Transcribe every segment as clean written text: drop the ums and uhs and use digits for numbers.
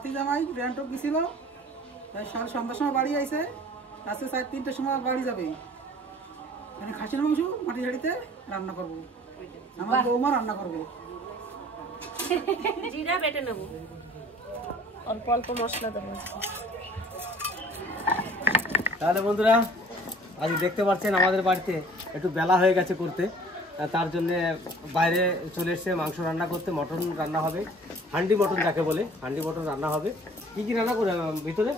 নাতি জামাই রেন্টক গেছিল, সন্ধ্যার সময় বাড়ি আইছে, রাত্রে 4-3টার সময় বাড়ি যাবে। মানে খাসির মাংস মাটি ঝাড়িতে রান্না করবো, আমার বৌমা রান্না করবে। জিরা বেটে নেব, অল্প অল্প মশলা দেবো। তাহলে বন্ধুরা আজ দেখতে পাচ্ছেন আমাদের বাড়িতে একটু বেলা হয়ে গেছে করতে, তার জন্য বাইরে চলে এসছে মাংস রান্না করতে। মটন রান্না হবে, হান্ডি মটন যাকে বলে, হান্ডি মটন রান্না হবে। কি কি রান্না করে ভিতরে?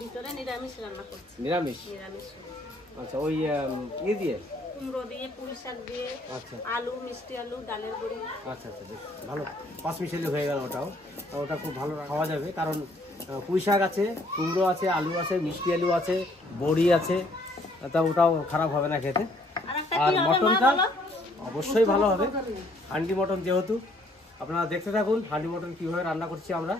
ভিতরে নিরামিষ রান্না করছি। নিরামিষ? নিরামিষ। আচ্ছা, ওই ইয়ে দিয়ে, কুমড়ো দিয়ে, পুঁই শাক দিয়ে, আচ্ছা আলু, মিষ্টি আলু, ডালের বড়ি। আচ্ছা আচ্ছা, বেশ ভালো, 5 মিশালি হয়ে গেল। ওটা খুব ভালো খাওয়া যাবে, কারণ পুঁই শাক আছে, কুমড়ো আছে, আলু আছে, মিষ্টি আলু আছে, বড়ি আছে, তা ওটাও খারাপ হবে না খেতে। আর মটনটা অবশ্যই ভালো হবে, হান্ডি মটন যেহেতু। আপনারা দেখতে থাকুন হান্ডি মটন কীভাবে রান্না করছি আমরা।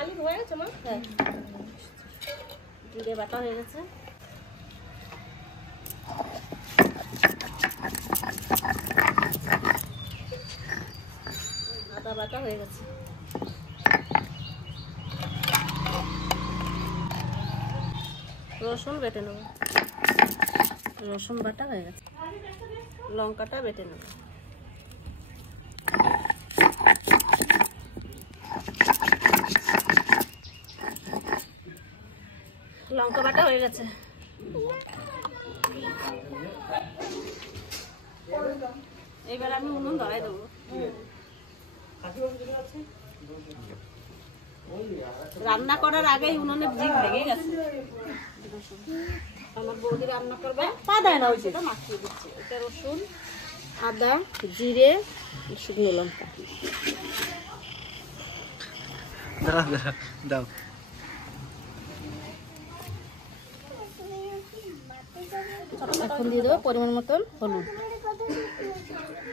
আলু হয়ে গেছে মা? হ্যাঁ, জিরে বাটা হয়ে গেছে, আদা বাটা হয়ে গেছে, রসুন বেটে নেব, রসুন বাটা হয়ে গেছে, লঙ্কাটা বেটে নেব, লঙ্কা বাটা হয়ে গেছে। এবার আমি উনুন ধরাই দেবো। রান্না করার আগেই উনুনে জিগ ভেঙে গেছে। আমার বৌদি রান্না করবে, পা দেয় না, ওই সেটা মাখিয়ে দিচ্ছে। এটা রসুন, আদা, জিরে, শুকনো লঙ্কা। দাও। এখন দিয়ে দেবো পরিমাণ মতন হলুদ,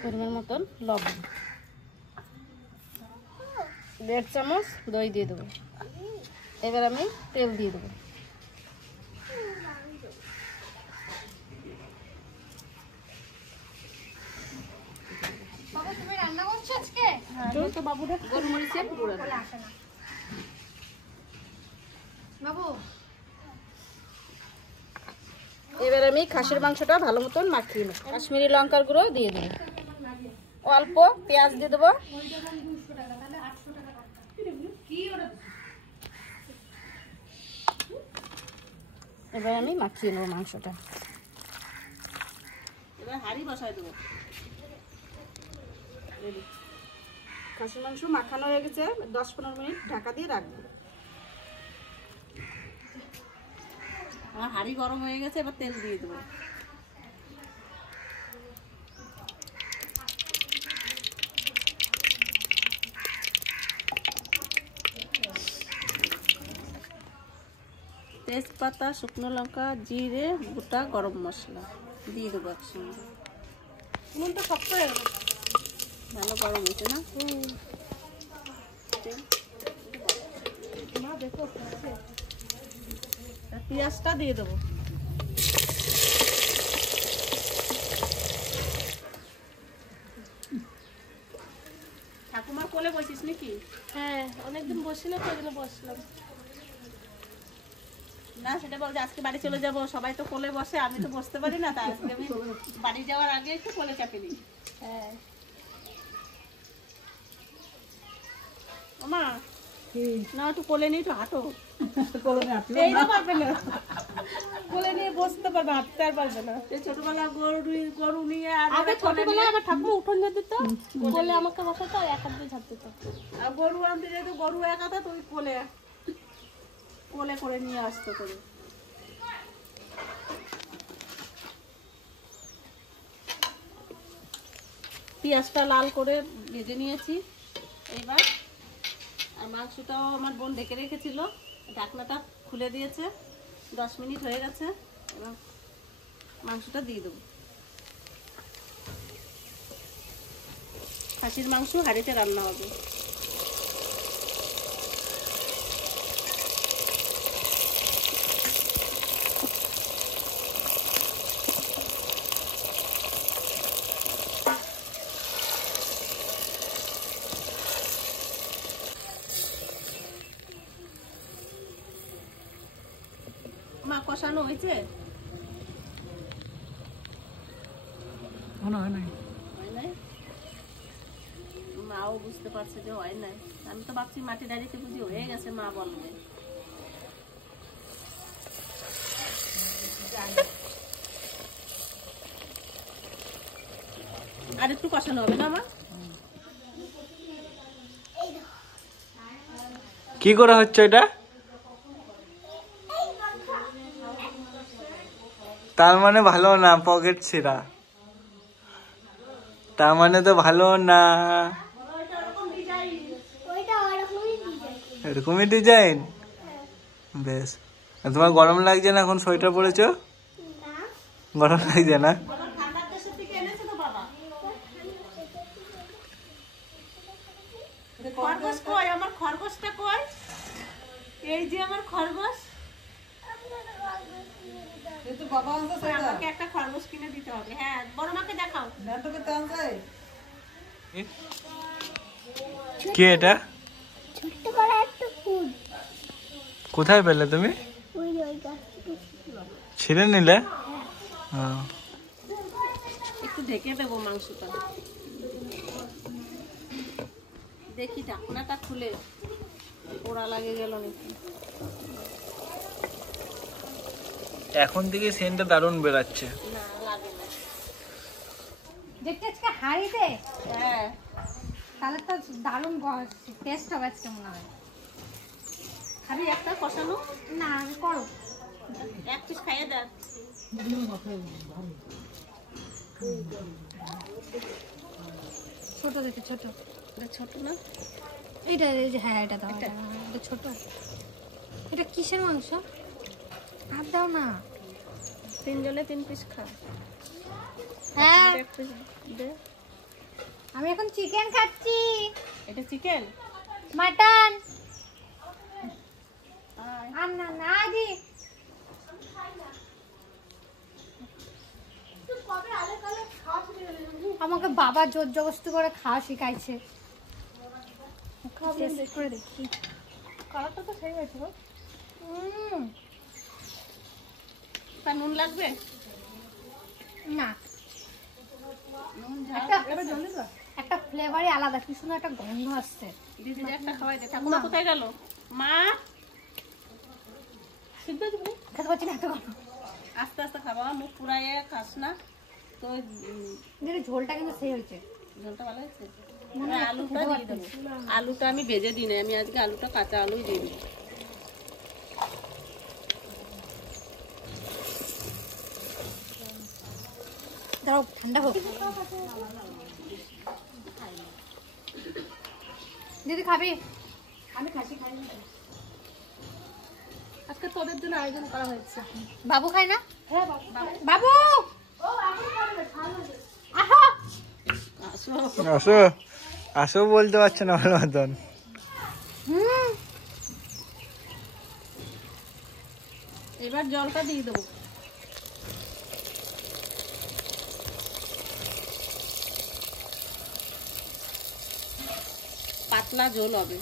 পরিমাণ মতন লবণ, 1.5 চামচ দই দিয়ে দেবো। এবার আমি তেল দিয়ে দেবো। তুমি রান্না করছো আজকে? তো বাবুরা গোলমরিচের গুঁড়ো বাবু, এবার আমি খাসির মাংসটা ভালো মতন মাখিয়ে নেব। কাশ্মীরি লঙ্কার গুঁড়ো দিয়ে দেবো, অল্প পেঁয়াজ দিয়ে দেবো, এবার আমি মাখিয়ে নেবো মাংসটা। এবার হাঁড়ি বসাই দেবো। খাসির মাংস মাখানো হয়ে গেছে, 10-15 মিনিট ঢাকা দিয়ে রাখবো। আমার হাঁড়ি গরম হয়ে গেছে, এবার তেল দিয়ে দেবো। তেজপাতা, শুকনো লঙ্কা, জিরে, গোটা গরম মশলা দিয়ে দেবো একসঙ্গে। নুনটা শক্ত হয়ে গেল, ভালো গরম হয়েছে না? দেখো, পেঁয়াজটা দিয়ে দেবো। ঠাকুমার কোলে বসিস নাকি? হ্যাঁ, অনেকদিন বসি না, তো ওইজন্য বসলাম। না, সেটা বল যে আজকে বাড়ি চলে যাব, সবাই তো কোলে বসে, আমি তো বসতে পারি না, তাই আজকে আমি বাড়ি যাওয়ার আগে একটু কোলে চাপে দিই। হ্যাঁ, ওমা না, একটু কোলে নিয়ে একটু হাঁটো। এই তো পারবে না, কোলে নিয়ে বসতে পারবে, হাঁটতে আর পারবে না। এই ছোটবেলা গরু নিয়ে আগে ছোটবেলায় আমার ঠাকুমা উঠোন যেত, তো কোলে আমাকে বসাতো, আর এক হাত দিয়ে ঝাড়তে দিত। আর গরু আনতে যেত, গরু এক হাতে, তুই কোলে কোলে করে নিয়ে আসতো করে। পেঁয়াজটা লাল করে ভেজে নিয়েছি। এইবার আর মাংসটাও আমার বোন ঢেকে রেখেছিল, ঢাকনাটা খুলে দিয়েছে, 10 মিনিট হয়ে গেছে। এবার মাংসটা দিয়ে দেবো। খাসির মাংস হাঁড়িতে রান্না হবে। কষানো হয়েছে? মনে হয় নাই। হয় নাই? মাও বুঝতে পারছে যে হয় নাই। আমি তো ভাবছি মাটি ডাড়িতে বুঝি হয়ে গেছে, মা বলবে। আর একটু কষানো হবে না মা? কি করা হচ্ছে এটা? তার মানে ভালো না, পকেট ছেঁড়া। তার মানে তো ভালো না। এরকমই ডিজাইন? বেশ। তোমার গরম লাগছে না এখন সোয়েটার পরেছো? গরম লাগছে না? ঠান্ডার দেশের থেকে এনেছে তো বাবা। খরগোশ কই? আমার খরগোশটা কই? এই যে আমার খরগোশ। কিন্তু বাবা আনছে সেটা। আমাকে একটা খরগোশ কিনে দিতে হবে। হ্যাঁ, বড় মাকে দেখাও। ল্যাপটপে তো আনছে। কি এটা? ছোট্ট করে একটা ফুল। কোথায় পেলে তুমি? ওই গাছ থেকে ছিঁড়ে নিলে? হ্যাঁ। একটু ঢেকে দেবো মাংসটা। দেখি ঢাকনাটা খুলে পোড়া লাগে গেল নাকি। এখন থেকে সেন্টটা দারুণ বেরাচ্ছে। না, লাগে না। দেখতে আজকে হাঁড়িতে হ্যাঁ, তাহলে তো দারুণ টেস্ট হবে আজকে মনে হয়। খাবি একটা কষানো? না আমি করো। এক পিস খাইয়ে দেখ। ছোট দেখে ছোট। এটা ছোট না? এটা এই যে হ্যাঁ এটা দাও। এটা ছোট। এটা কিসের মাংস? আর দাও না। 3 জনে 3 পিস খা। হ্যাঁ এক পিস দে। আমি এখন চিকেন খাচ্ছি। এটা চিকেন? মাটন। আর না না দি। আমাকে বাবা জোর জবরদস্তি করে খাওয়া শিখাইছে। টেস্ট করে দেখি। কালারটা তো সেই হয়েছে গো। তা নুন লাগবে? না নুন একটা ফ্লেভারই আলাদা, কি সুন্দর একটা গন্ধ আসছে। দিদি একটা খাওয়াই দে। ঠাকুমা কোথায় গেল? মা সিদ্ধ দিবি? খেতে পারছি না এত গন্ধ। আস্তে আস্তে খাবা, মুখ পুরাইয়ে খাস না তো। দিদি ঝোলটা কিন্তু সেই হয়েছে। ঝোলটা ভালো হয়েছে। আলুটা দিয়ে দেবো। আলুটা আমি ভেজে দিই না, আমি আজকে আলুটা কাঁচা আলুই দিয়ে দিই। দাঁড়াও ঠান্ডা হোক। দিদি খাবি? আমি খাসি খাই না। আজকে তোদের জন্য আয়োজন করা হয়েছে। বাবু খায় না? হ্যাঁ বাবু আসো। আসো আসো বলতে পারছে না ভালো মতন। এবার জলটা দিয়ে দেবো। পাতলা ঝোল হবে।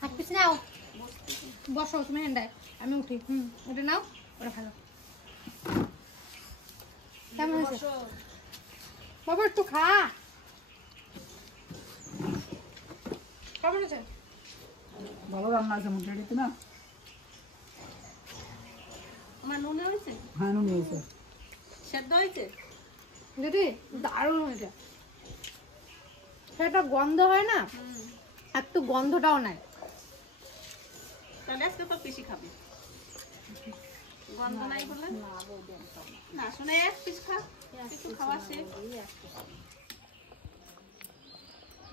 হাত পিস নাও, বসো তুমি হেন্ডায়, আমি উঠি। ওটা নাও, ওটা ভালো। কেমন হয়েছে বাবা? একটু খা। কেমন হয়েছে? ভালো রান্না আছে মোটামুটি না? আমার নুনে হয়েছে? হ্যাঁ নুন হয়েছে। সেদ্ধ হয়েছে? দিদি দারুণ হয়েছে। সেটা গন্ধ হয় না, একটু গন্ধটাও নাই। তাহলে আজকে তো বেশি খাবে। গন্ধ নাই বলে না, শুনে এক পিস খা, একটু খাওয়া শেষ।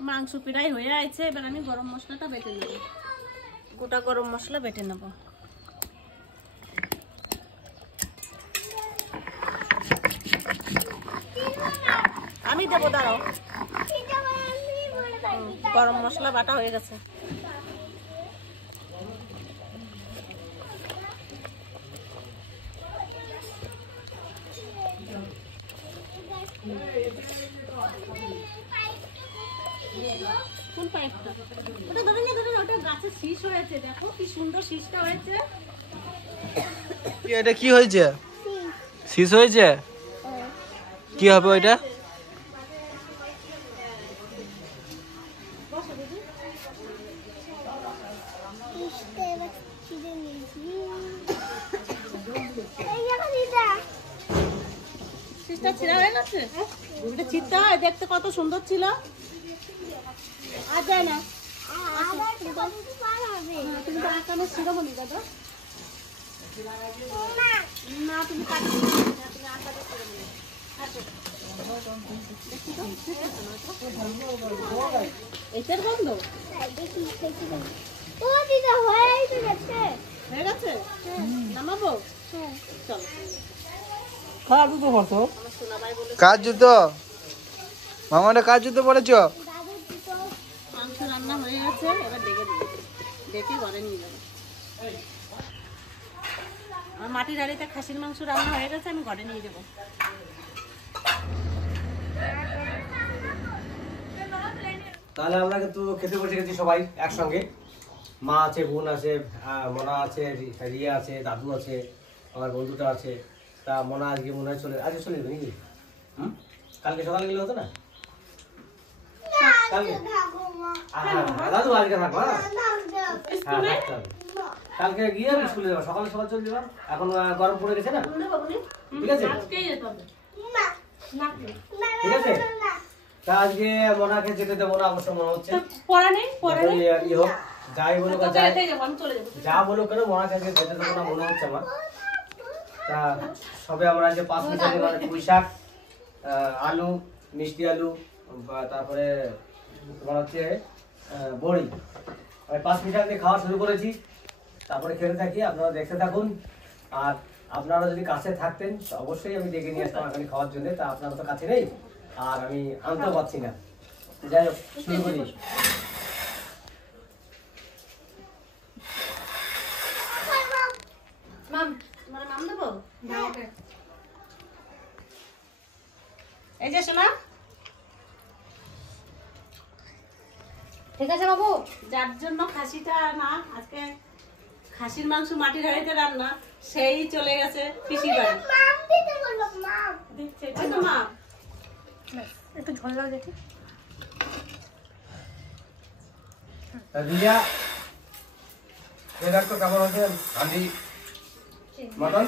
মাংস প্রায় হয়ে আছে। এবার আমি গরম মশলাটা বেটে নেব। গোটা গরম মশলা বেটে নেব। আমি দেবো, দাঁড়াও। গরম মশলা বাটা হয়ে গেছে। কোন পাইপটা? ওটা ধরে নে, ওটা মাছের শীষ হয়েছে, দেখো কি সুন্দর শীষটা হয়েছে। এটা কি হয়েছে? শীষ হয়েছে? কি হবে ওইটা? শীষটা ছিঁড়া হয়ে গেছে। এটা ছিঁড়তে হয়, দেখতে কত সুন্দর ছিল। আর যায় না, তুমি তো আঁকানো শিরোমণি দাদা। না তুমি কাটবে না, তুমি আঁকানো শিরোমণি। এটার গন্ধ হয়ে গেছে, নামাবো। চলো, খাওয়া দুটো করছো আমার সোনাবাই বলে কার জুতো? মামাটা কার জুতো পরেছ? মাংস রান্না হয়ে গেছে, এবার ডেকে ঘরে নিয়ে যাবো। আমার মাটির হাঁড়িতে খাসির মাংস রান্না হয়ে গেছে, আমি ঘরে নিয়ে যাবো। তাহলে আমরা কিন্তু খেতে বসে গেছি সবাই একসঙ্গে। মা আছে, বোন আছে, মোনা আছে, রিয়া আছে, দাদু আছে, আমার বন্ধুটা আছে। তা মোনা আজকে মনে হয় আজকে চলে যাবে নাকি? কালকে সকালে গেলে হতো না? কালকে দাদু আজকে থাকবো। হ্যাঁ থাকতে হবে। কালকে গিয়ে আমি স্কুলে যাবো, সকালে সকাল চলে যাবো। এখন গরম পড়ে গেছে না, ঠিক আছে ঠিক আছে। তা আজকে মোনাকে যেতে দেবো না অবশ্য মনে হচ্ছে। যাই বলুক যা বলুক কেন, মোনাকে আজকে যেতে দেবো না মনে হচ্ছে আমার। তা সবে আমরা আজকে 5 মিশালি মানে পুঁই শাক, আলু, মিষ্টি আলু, তারপরে তোমার হচ্ছে বড়ি, 5 মিশালি দিয়ে খাওয়া শুরু করেছি। তারপরে খেতে থাকি, আপনারা দেখতে থাকুন। আর আপনারা যদি কাছে থাকতেন তো অবশ্যই আমি ডেকে নিয়ে আসতাম এখানে খাওয়ার জন্য। তা আপনারা তো কাছে নেই আর আমি আনতেও পারছি না। যাই হোক, শুরু করি। নাম দেবো এই যে শোনা, ঠিক আছে বাবু। যার জন্য খাসিটা না আজকে খাসির মাংস মাটির হাঁড়িতে রান্না, সেই চলে গেছে পিসির বাড়ি। দিচ্ছে তো মা, একটু ঝোল দাও দেখি। রিয়া এবার তো কেমন হচ্ছে হান্ডি মটন?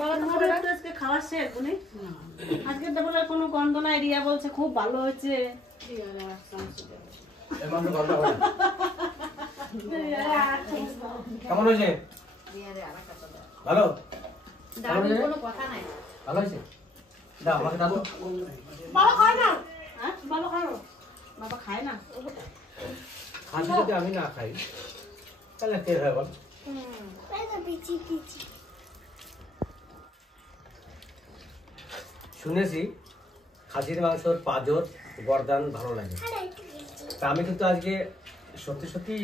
বাবা তোমাদের তো আজকে খাওয়া শেষ বুনি? আজকে তো বলে কোনো গন্ধ নাই, রিয়া বলছে খুব ভালো হয়েছে। কেমন হয়েছে? ভালো ভালো হয়েছে। দাও আমাকে দাও। বাবা খায় না, হ্যাঁ বাবা খাও। বাবা খায় না। খাসি যদি আমি না খাই তাহলে কে খায় বল? শুনেছি খাসির মাংসর পাঁজর গর্দান ভালো লাগে। তা আমি কিন্তু আজকে সত্যি সত্যি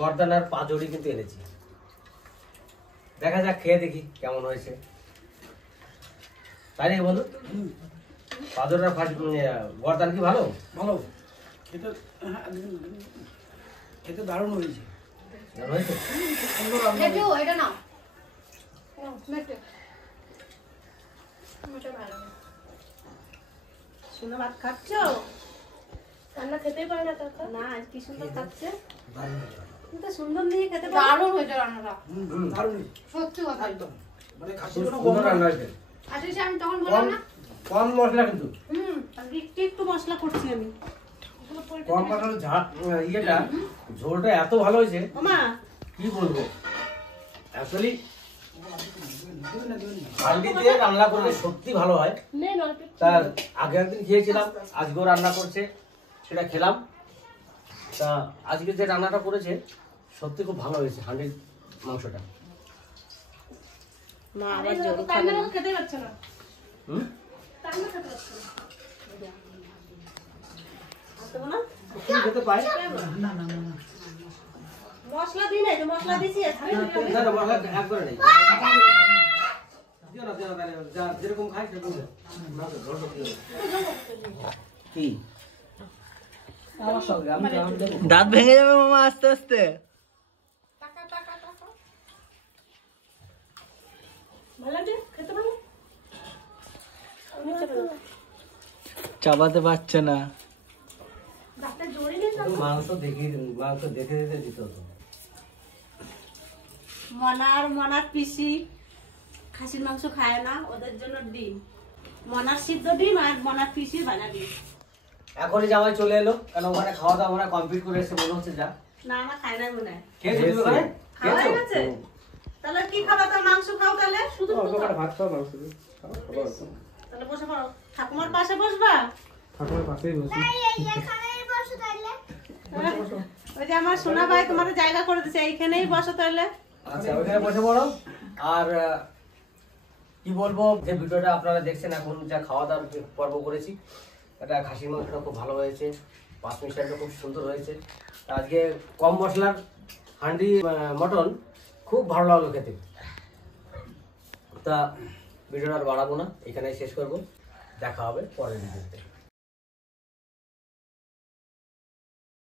গর্দান আর পাঁজরই কিন্তু এনেছি। দেখা যাক, খেয়ে দেখি কেমন হয়েছে। তাই নাকি বন্ধু? পাঁজর আর গর্দান কি ভালো? ভালো খেতে, খেতে দারুণ হয়েছে। দারুণ হয়েছে? সুন্দর রান্না হয়েছে। এটা নাও। শুনে ভাত খাচ্ছ? রান্না খেতেই পারে না কাকা। না আজ কি সুন্দর খাচ্ছে, দারুণ হয়েছে। কিন্তু সুন্দর নিয়ে খেতে পারো। দারুণ হয়েছে রান্নাটা, দারুণ হয়েছে। সত্যি কথা। একদম মানে খাসি খুব কোনো সুন্দর গন্ধ রান্না নেই। হয়েছে। আসলে আমি তখন বললাম না। কম মশলা কিন্তু, আজকে একটু একটু মশলা করছি আমি। কম মশলা ইয়েটা ঝোলটা এত ভালো হয়েছে ওমা কি বলবো। অ্যাকচুয়ালি হান্ডিতে রান্না করলে সত্যি ভালো হয়। নে নয় তা আগে একদিন খেয়েছিলাম, আজকেও রান্না করছে, সেটা খেলাম। তা আজকে যে রান্নাটা করেছে সত্যি খুব ভালো হয়েছে হান্ডির মাংসটা। মা আবার জল খাবে না। খেতে পারছে না। দেবো না? কি খেতে পাই না না না না মশলা দিই নাই তো, মশলা দিছি না না মশলা একবারে নেই দিও না তাহলে যা যেরকম খাই সেরকম দাও। না তো ঝোল দিও না। কি আমার সঙ্গে আমি দেবো দাঁত ভেঙে যাবে মামা আস্তে আস্তে। ভালো লাগছে খেতে? ভালো চাবাতে পারছে না। ডাক্তার জোরে নিয়ে মাংস দেখে দিতে হতো। মনার পিসি খাসির মাংস খায় না, ওদের জন্য ডিম, মনার সিদ্ধ ডিম আর মনার পিসির বানা ডিম। এখনই জামাই চলে এলো, কারণ ওখানে খাওয়া দাওয়া আমরা কমপ্লিট করে এসে মনে হচ্ছে যা না না খায় না মনে হয়। খেয়েছো তুমি ওখানে? খাওয়া হয়ে গেছে? তাহলে কি খাবা? তো মাংস খাও তাহলে, শুধু শুধু খাও। ভাত খাও মাংস দিয়ে তাহলে বসে পড়ো, ঠাকুমার পাশে বসবা। ঠাকুরের পাশেই বসি। এখানেই বসে তাইলে ওই যে আমার সোনা ভাই তোমার জায়গা করে দিছে, এইখানেই বসো তাহলে। আচ্ছা ওইখানে বসে পড়ো। আর কি বলবো, যে ভিডিওটা আপনারা দেখছেন এখন যা খাওয়া দাওয়ার পর্ব করেছি, এটা খাসির মাংসটা খুব ভালো হয়েছে, পাঁচ মিশালটা খুব সুন্দর হয়েছে। আজকে কম মশলার হান্ডি মটন খুব ভালো লাগলো খেতে। তা ভিডিওটা আর বাড়াবো না, এখানেই শেষ করবো। দেখা হবে পরের ভিডিওতে।